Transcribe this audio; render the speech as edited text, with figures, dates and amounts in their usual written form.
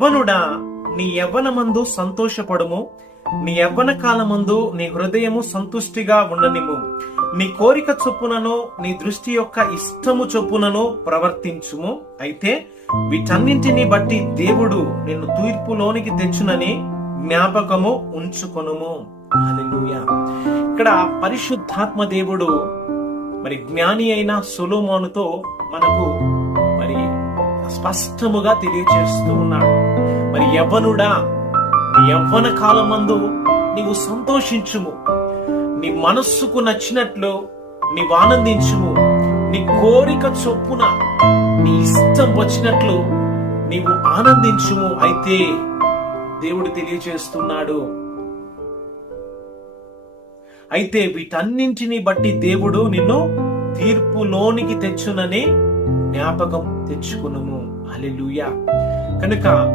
యవ్వనుడా, నీ యవ్వనమందు సంతోషపడుము, నీ యవ్వన కాలమందు నీ హృదయము సంతుష్టిగా ఉండనిము. నీ కోరిక చొప్పునను నీ దృష్టి యొక్క ఇష్టము చొప్పునను ప్రవర్తించుము. అయితే వీటన్నింటిని బట్టి దేవుడు నిన్ను తీర్పులోనికి తెచ్చునని జ్ఞాపకము ఉంచుకొనుము. హల్లెలూయా. ఇక్కడ పరిశుద్ధాత్మ దేవుడు మరి జ్ఞాని అయిన సొలొమోనుతో మనకు మరి స్పష్టముగా తెలియజేస్తూ ఉన్నాడు. మరి యవ్వనుడా, నీ యవ్వన కాలమందు నీవు సంతోషించుము, నీ మనస్సుకు నచ్చినట్లు నీవు ఆనందించుము, నీ కోరిక చొప్పున నీ ఇష్టం వచ్చినట్లు నీవు ఆనందించుము. అయితే దేవుడు తెలియజేస్తున్నాడు, అయితే వీటన్నింటిని బట్టి దేవుడు నిన్ను తీర్పులోనికి తెచ్చునని జ్ఞాపకం తెచ్చుకునుము. హల్లెలూయా. కనుక